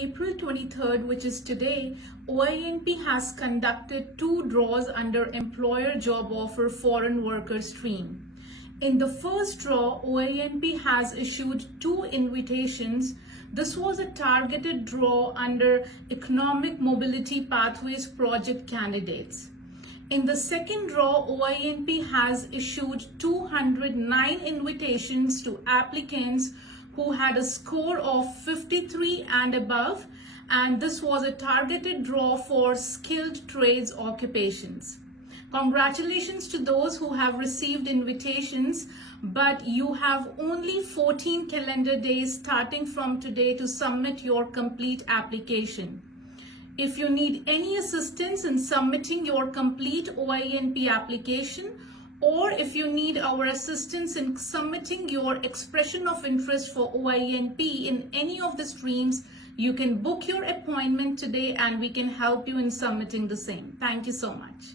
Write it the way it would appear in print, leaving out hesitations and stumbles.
April 23rd, which is today, OINP has conducted 2 draws under Employer Job Offer Foreign Worker Stream. In the first draw, OINP has issued 2 invitations. This was a targeted draw under Economic Mobility Pathways Project candidates. In the second draw, OINP has issued 209 invitations to applicants who had a score of 53 and above, and this was a targeted draw for skilled trades occupations. Congratulations to those who have received invitations, but you have only 14 calendar days starting from today to submit your complete application. If you need any assistance in submitting your complete OINP application, or if you need our assistance in submitting your expression of interest for OINP in any of the streams, you can book your appointment today and we can help you in submitting the same. Thank you so much.